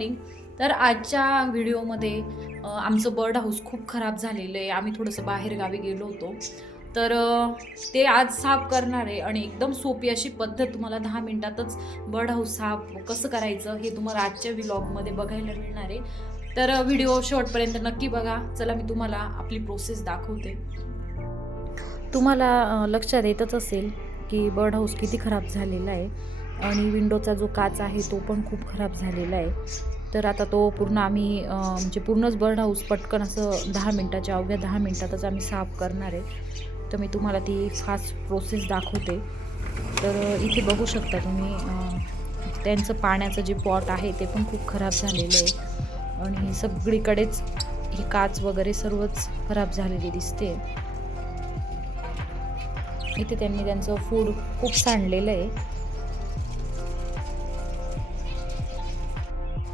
Morning. तर आजच्या व्हिडिओमध्ये आमचं बर्ड हाऊस खूप खराब झालेलं आहे. आम्ही थोडंसं बाहेर गावी गेलो होतो. तर ते आज साफ करणार आहे आणि एकदम सोपी अशी पद्धत तुम्हाला 10 मिनिटातच बर्ड हाऊस साफ कसं करायचं हे तुम्हाला आजच्या व्लॉगमध्ये बघायला मिळणार आहे. तर व्हिडिओ शेवटपर्यंत नक्की बघा. चला मी तुम्हाला आपली प्रोसेस दाखवते. तुम्हाला लक्षात येतच असेल की बर्ड हाऊस किती खराब झालेला आहे आणि विंडोचा जो काच आहे तो पण खूप खराब झालेला आहे. तर आता तो पूर्ण आम्ही म्हणजे पूर्णच बर्ड हाऊस पटकन असं 10 मिनटाच्या अवघ्या 10 मिनटातच आम्ही साफ करणार आहे. तर मी तुम्हाला ती फास्ट प्रोसेस दाखवते. तर इथे बघू शकता तुम्ही त्यांचं पाण्याचं जे पॉट आहे ते पण खूप खराब झालेलं आहे आणि सगळीकडेच ही काच वगैरे सर्वच खराब झालेली दिसते. इथे त्यांनी त्यांचं फूड खूप सांडलेलं आहे.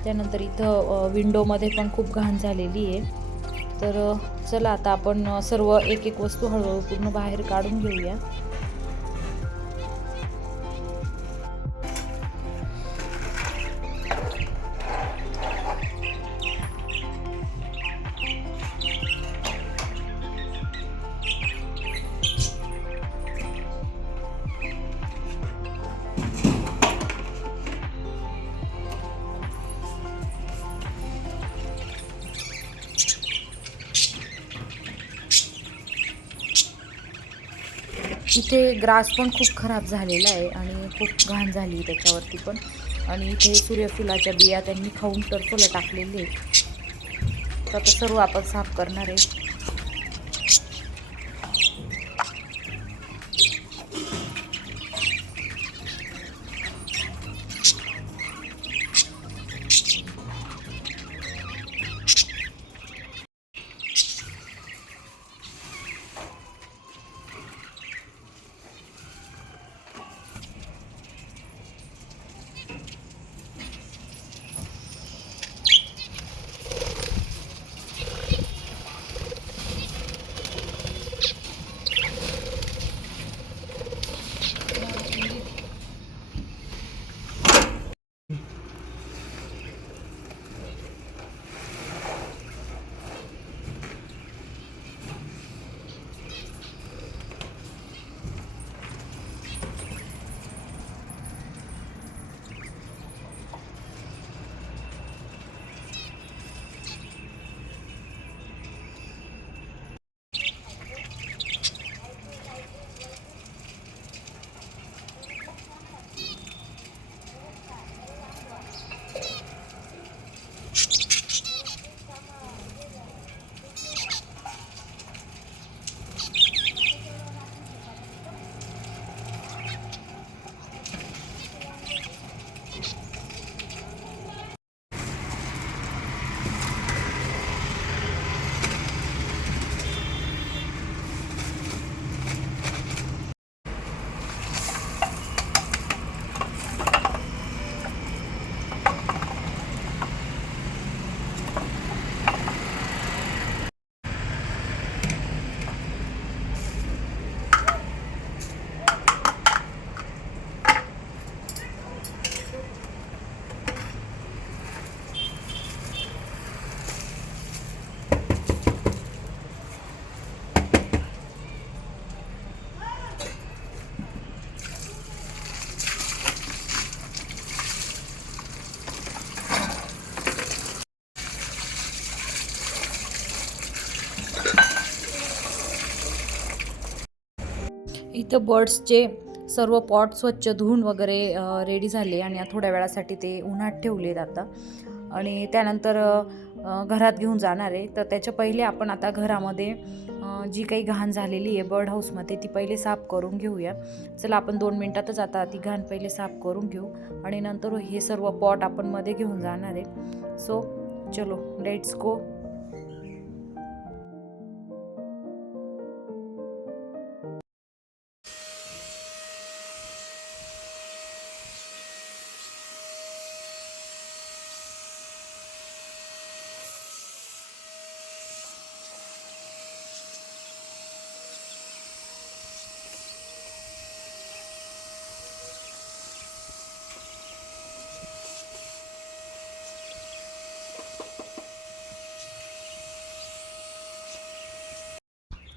त्यानंतर इथं विंडोमध्ये पण खूप घाण झालेली आहे. तर चला आता आपण सर्व एक एक वस्तू हळूहळू पूर्ण बाहेर काढून घेऊया. इथे ग्रास पण खूप खराब झालेला आहे आणि खूप घाण झाली त्याच्यावरती पण. आणि इथे सूर्यफुलाच्या बिया त्यांनी खाऊन टरफलं टाकलेली आहेत. तर आता सर्व आपण साफ करणार आहे. इथं बर्ड्सचे सर्व पॉट स्वच्छ धुवून वगैरे रेडी झाले आणि थोड्या वेळासाठी ते उन्हात ठेवलेत आता. आणि त्यानंतर घरात घेऊन जाणार आहे. तर त्याच्या पहिले आपण आता घरामध्ये जी काही घाण झालेली आहे बर्ड हाऊसमध्ये ती पहिले साफ करून घेऊया. चला आपण 2 मिनटातच आता ती घाण पहिले साफ करून घेऊ आणि नंतर हे सर्व पॉट आपण मध्ये घेऊन जाणार आहे. सो चलो लेट्स गो.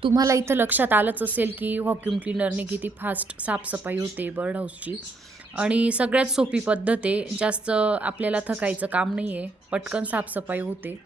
तुम्हाला इथं लक्षात आलंच असेल की व्हॅक्यूम क्लीनरने किती फास्ट साफसफाई होते बर्ड हाऊसची. आणि सगळ्यात सोपी पद्धत आहे, जास्त आपल्याला थकायचं काम नाही आहे, पटकन साफसफाई होते.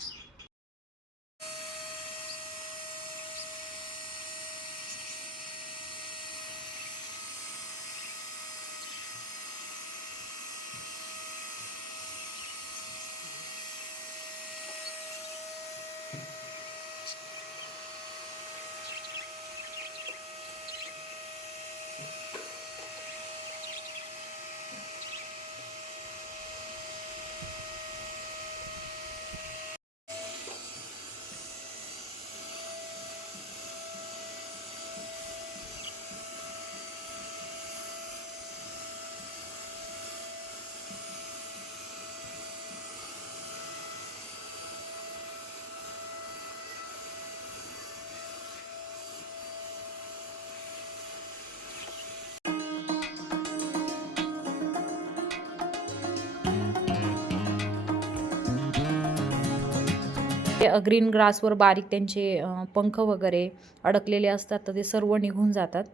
ग्रीन ग्रासवर बारीक त्यांचे पंख वगैरे अडकलेले असतात, तर ते सर्व निघून जातात.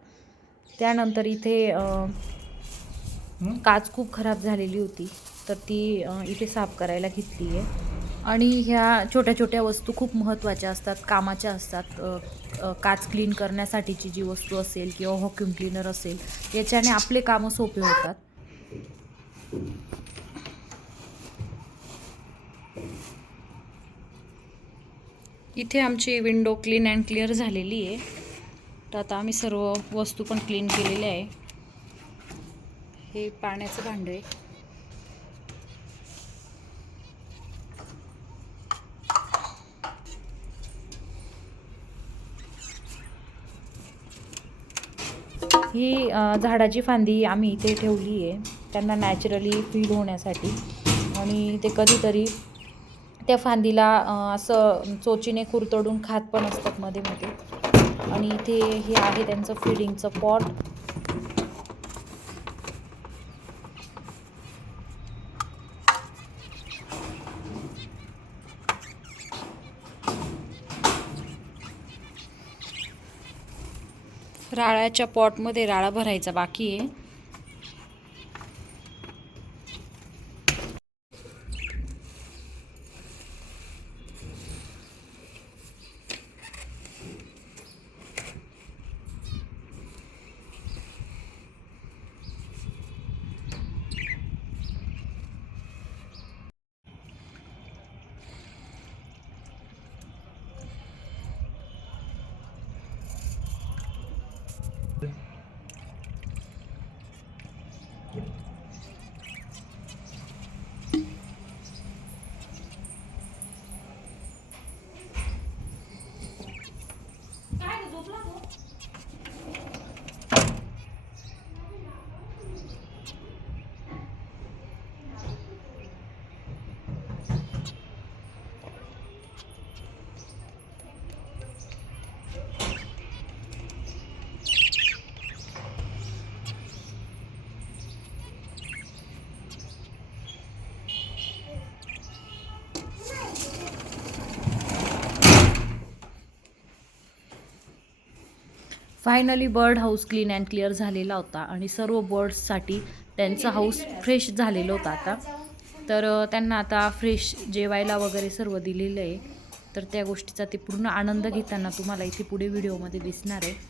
त्यानंतर इथे काच खूप खराब झालेली होती, तर ती इथे साफ करायला घेतली आहे. आणि ह्या छोट्या छोट्या वस्तू खूप महत्त्वाच्या असतात, कामाच्या असतात. काच क्लीन करण्यासाठीची जी वस्तू असेल किंवा व्हॅक्यूम क्लीनर असेल, याच्याने आपले कामं सोपे होतात. इथे आमची विंडो क्लीन अँड क्लिअर झालेली आहे. तर आता आम्ही सर्व वस्तू पण क्लीन केलेल्या आहे. हे पाण्याचं भांडं आहे. ही झाडाची फांदी आम्ही इथे ठेवली आहे त्यांना नॅचरली फीड होण्यासाठी. आणि ते कधीतरी त्या फांदीला असं चोचीने कुरतडून खात पण असतात मध्ये मध्ये. आणि इथे हे आहे त्यांचं फीडिंगचं पॉट. राळ्याच्या पॉटमध्ये राळा भरायचा बाकी आहे. Finally bird house clean and clear झालेला होता आणि सर्व बर्ड्ससाठी त्यांचं हाऊस फ्रेश झालेलं होतं आता. तर त्यांना आता फ्रेश जेवायला वगैरे सर्व दिलेलं आहे. तर त्या गोष्टीचा ते पूर्ण आनंद घेताना तुम्हाला इथे पुढे व्हिडिओमध्ये दिसणार आहे.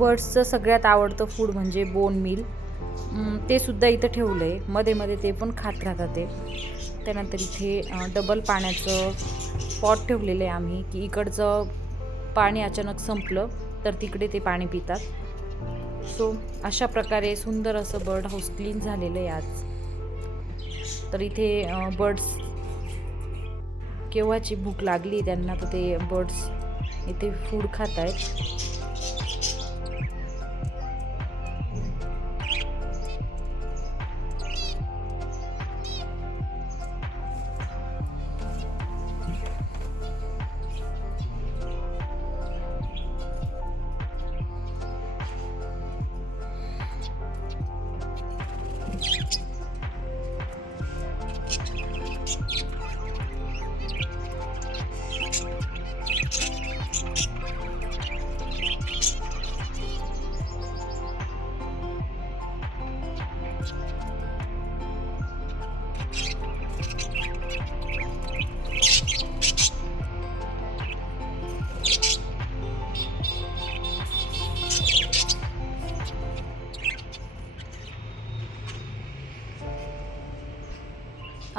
बर्ड्सचं सगळ्यात आवडतं फूड म्हणजे बोन मिल. ते सुद्धा इथं ठेवलं आहे. मध्ये मध्ये ते पण खात राहतात ते. त्यानंतर इथे डबल पाण्याचं पॉट ठेवलेलं आहे आम्ही, की इकडचं पाणी अचानक संपलं तर तिकडे ते पाणी पितात. सो अशा प्रकारे सुंदर असं बर्ड हाऊस क्लीन झालेलं आहे आज. तर इथे बर्ड्स केव्हाची भूक लागली त्यांना, तर ते बर्ड्स इथे फूड खात आहेत.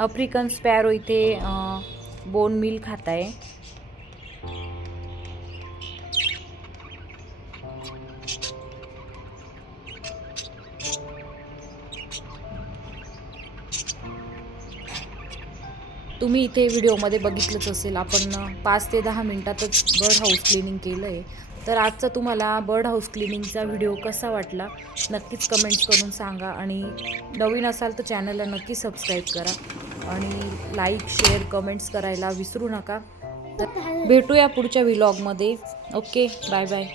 आफ्रिकन स्पॅरो इथे बोन मिल खात आहे. तुम्ही इथे व्हिडिओमध्ये बघितलंच असेल, आपण 5 ते 10 मिनिटातच बर्ड हाऊस क्लिनिंग केलं आहे. तर आजचा तुम्हाला बर्ड हाऊस क्लिनिंगचा व्हिडिओ कसा वाटला नक्कीच कमेंट्स करून सांगा. आणि नवीन असाल तर चॅनलला नक्की सबस्क्राईब करा आणि लाईक शेअर कमेंट्स करायला विसरू नका. तर भेटूया पुढच्या व्लॉगमध्ये. Okay, bye bye.